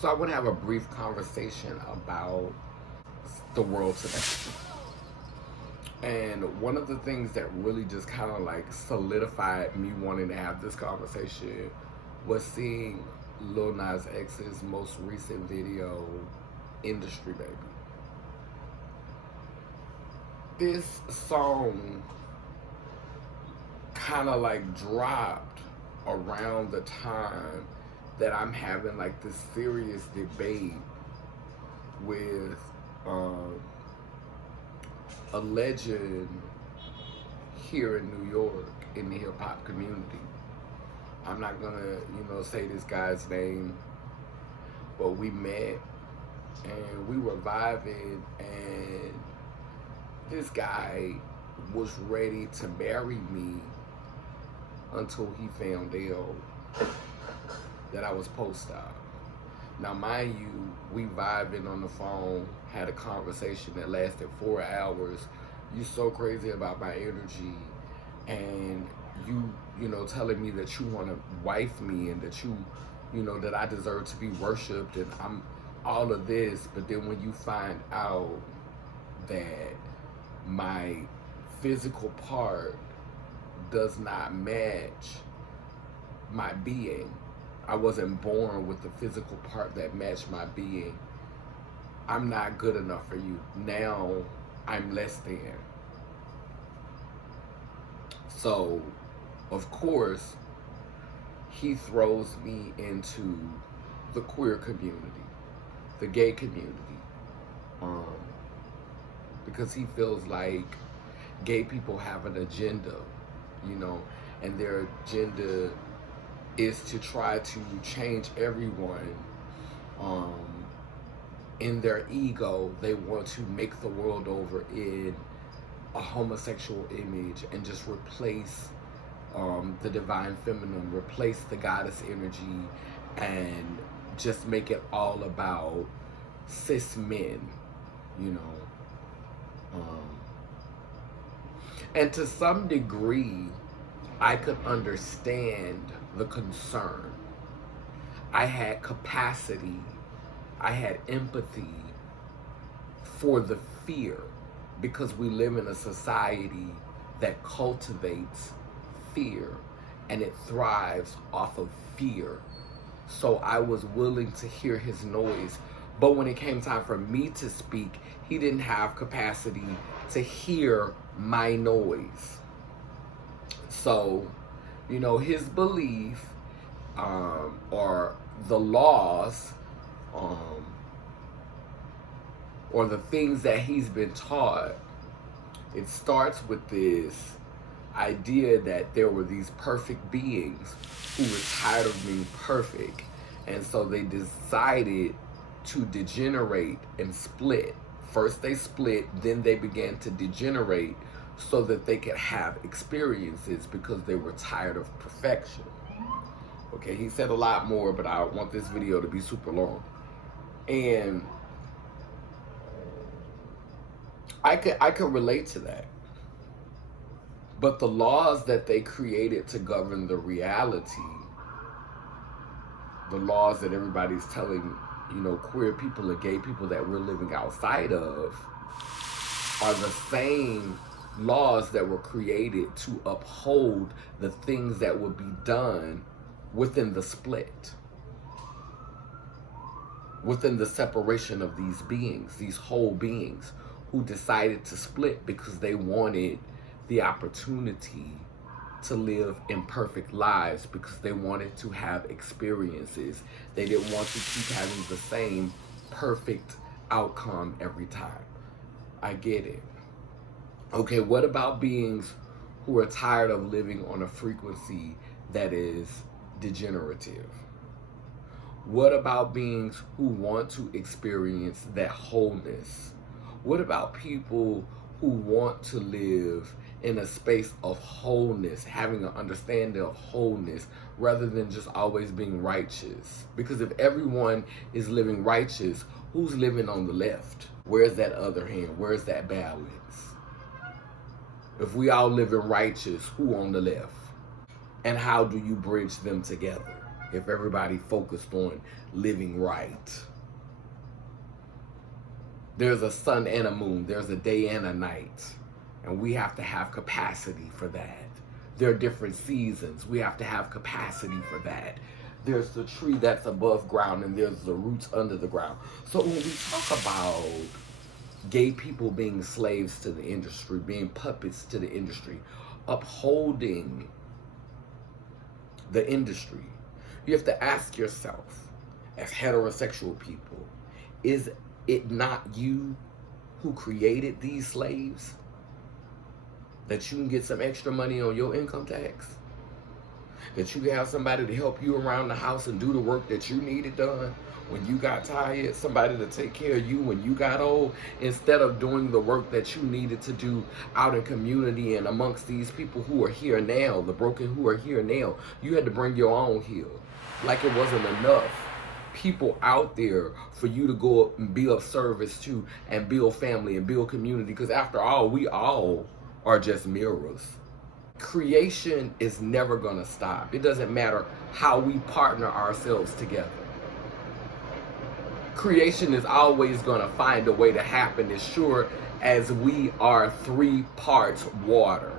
So I want to have a brief conversation about the world today. And one of the things that really just kind of like solidified me wanting to have this conversation was seeing Lil Nas X's most recent video, Industry Baby. This song kind of like dropped around the time that I'm having like this serious debate with a legend here in New York in the hip hop community. I'm not gonna, say this guy's name, but we met and we were vibing, and this guy was ready to marry me until he found out that I was post-op. Now, mind you, we vibing on the phone, had a conversation that lasted 4 hours. You so crazy about my energy, and you telling me that you want to wife me, and that that I deserve to be worshipped, and I'm all of this. But then when you find out that my physical part does not match my being, I wasn't born with the physical part that matched my being, I'm not good enough for you. Now I'm less than. So, of course, he throws me into the queer community, the gay community, because he feels like gay people have an agenda, and their agenda is to try to change everyone. In their ego, they want to make the world over in a homosexual image and just replace the divine feminine, replace the goddess energy, and just make it all about cis men, you know. And to some degree, I could understand the concern. I had capacity, I had empathy for the fear, because we live in a society that cultivates fear and it thrives off of fear. So I was willing to hear his noise. But when it came time for me to speak, he didn't have capacity to hear my noise. So, his belief, or the laws, or the things that he's been taught, it starts with this idea that there were these perfect beings who were tired of being perfect. And so they decided to degenerate and split. First they split, then they began to degenerate so that they could have experiences, because they were tired of perfection. Okay, he said a lot more, but I want this video to be super long. And I could relate to that. But the laws that they created to govern the reality, the laws that everybody's telling, queer people or gay people that we're living outside of, are the same laws that were created to uphold the things that would be done within the split, within the separation of these beings, these whole beings who decided to split because they wanted the opportunity to live imperfect lives, because they wanted to have experiences. They didn't want to keep having the same perfect outcome every time. I get it. Okay, what about beings who are tired of living on a frequency that is degenerative? What about beings who want to experience that wholeness? What about people who want to live in a space of wholeness, having an understanding of wholeness, rather than just always being righteous? Because if everyone is living righteous, who's living on the left? Where's that other hand? Where's that balance? If we all live in righteous, who on the left? And how do you bridge them together? if everybody focused on living right. There's a sun and a moon, there's a day and a night, and we have to have capacity for that. There are different seasons, we have to have capacity for that. There's the tree that's above ground and there's the roots under the ground. So when we talk about gay people being slaves to the industry, being puppets to the industry, upholding the industry, you have to ask yourself, as heterosexual people, is it not you who created these slaves that you can get some extra money on your income tax? That you can have somebody to help you around the house and do the work that you needed done when you got tired, somebody to take care of you when you got old, instead of doing the work that you needed to do out in community and amongst these people who are here now, the broken who are here now. You had to bring your own heal. Like it wasn't enough people out there for you to go up and be of service to and build family and build community, because after all, we all are just mirrors. Creation is never gonna stop. It doesn't matter how we partner ourselves together. Creation is always gonna find a way to happen as sure as we are 3 parts water.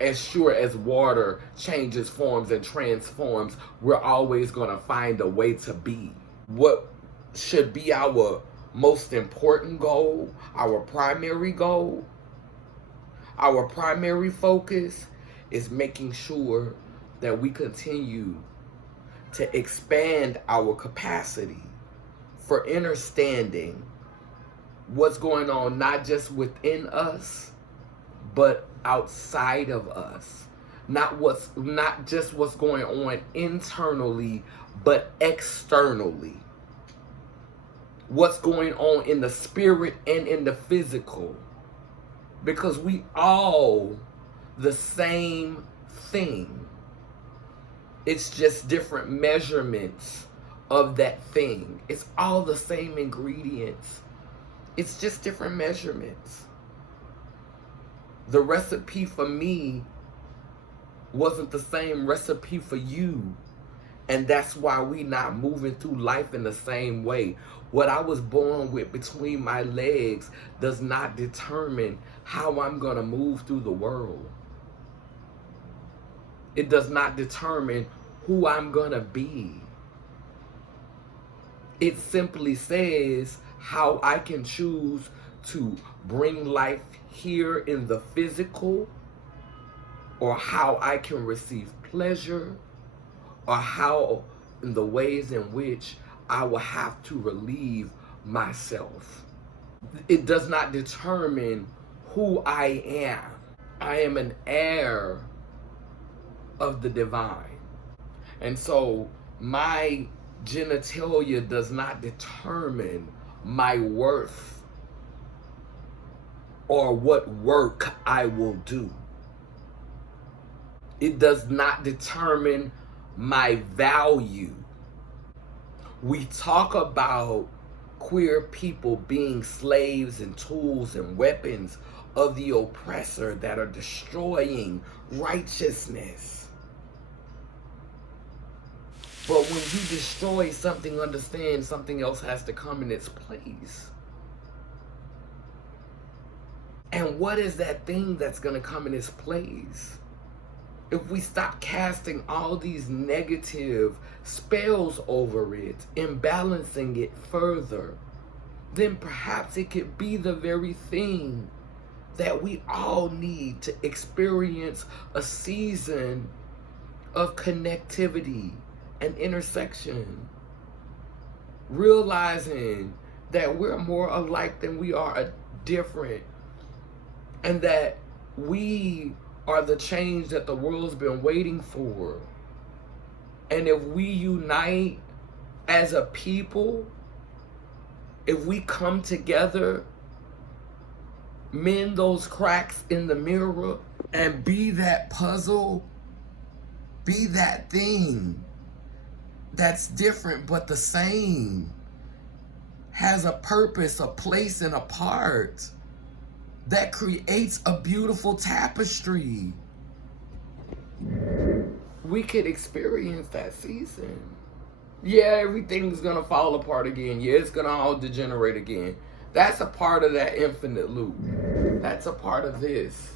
As sure as water changes forms and transforms, we're always gonna find a way to be. What should be our most important goal, our primary goal, our primary focus is making sure that we continue to expand our capacity for understanding what's going on, not just within us, but outside of us. Not just what's going on internally, but externally. What's going on in the spirit and in the physical. Because we all the same thing. It's just different measurements of that thing. It's all the same ingredients. It's just different measurements. The recipe for me wasn't the same recipe for you. And that's why we not moving through life in the same way. What I was born with between my legs does not determine how I'm gonna move through the world. It does not determine who I'm gonna be. It simply says how I can choose to bring life here in the physical, or how I can receive pleasure, or how in the ways in which I will have to relieve myself. It does not determine who I am. I am an heir of the divine. And so my genitalia does not determine my worth or what work I will do. It does not determine my value. We talk about queer people being slaves and tools and weapons of the oppressor that are destroying righteousness. But when you destroy something, understand something else has to come in its place. And what is that thing that's going to come in its place? If we stop casting all these negative spells over it, imbalancing it further, then perhaps it could be the very thing that we all need to experience a season of connectivity and intersection. Realizing that we're more alike than we are different, and that we are the change that the world's been waiting for. And if we unite as a people, if we come together, mend those cracks in the mirror, and be that puzzle, be that thing that's different but the same, has a purpose, a place, and a part, that creates a beautiful tapestry. we could experience that season. Yeah, everything's gonna fall apart again. Yeah, it's gonna all degenerate again. That's a part of that infinite loop. That's a part of this.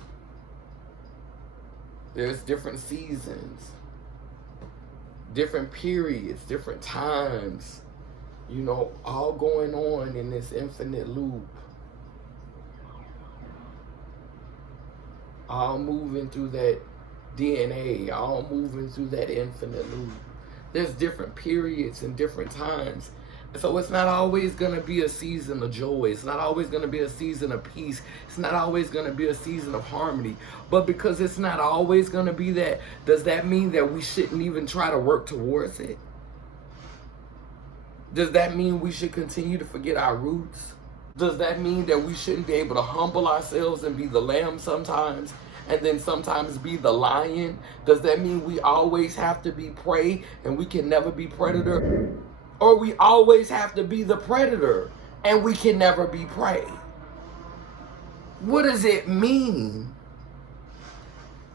There's different seasons, different periods, different times, all going on in this infinite loop. All moving through that DNA, all moving through that infinite loop. There's different periods and different times. So it's not always going to be a season of joy. It's not always going to be a season of peace. It's not always going to be a season of harmony. But because it's not always going to be that, does that mean that we shouldn't even try to work towards it? Does that mean we should continue to forget our roots? Does that mean that we shouldn't be able to humble ourselves and be the lamb sometimes, and then sometimes be the lion? Does that mean we always have to be prey and we can never be predator? Or we always have to be the predator and we can never be prey? What does it mean?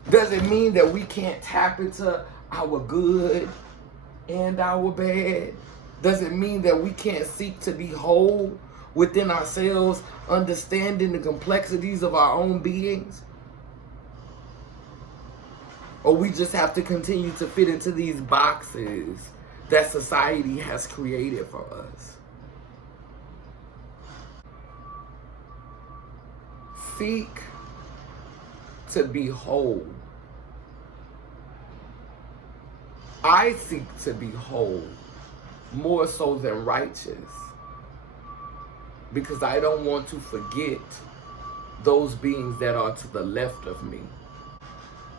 Does it mean that we can't tap into our good and our bad? Does it mean that we can't seek to be whole within ourselves, understanding the complexities of our own beings? Or we just have to continue to fit into these boxes that society has created for us? Seek to be whole. I seek to be whole more so than righteous, because I don't want to forget those beings that are to the left of me.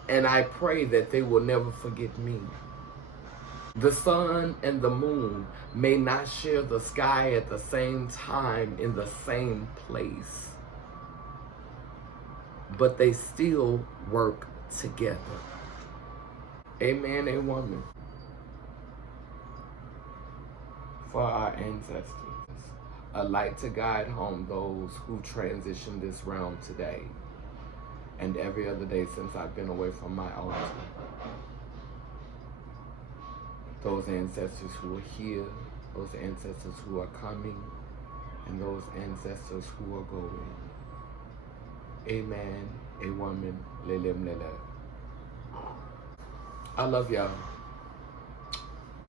And I pray that they will never forget me. The sun and the moon may not share the sky at the same time in the same place, but they still work together. Amen, a woman. For our ancestors, a light to guide home those who transition this realm today and every other day since I've been away from my altar. Those ancestors who are here, those ancestors who are coming, and those ancestors who are going. Amen, a woman, lelem lele. I love y'all.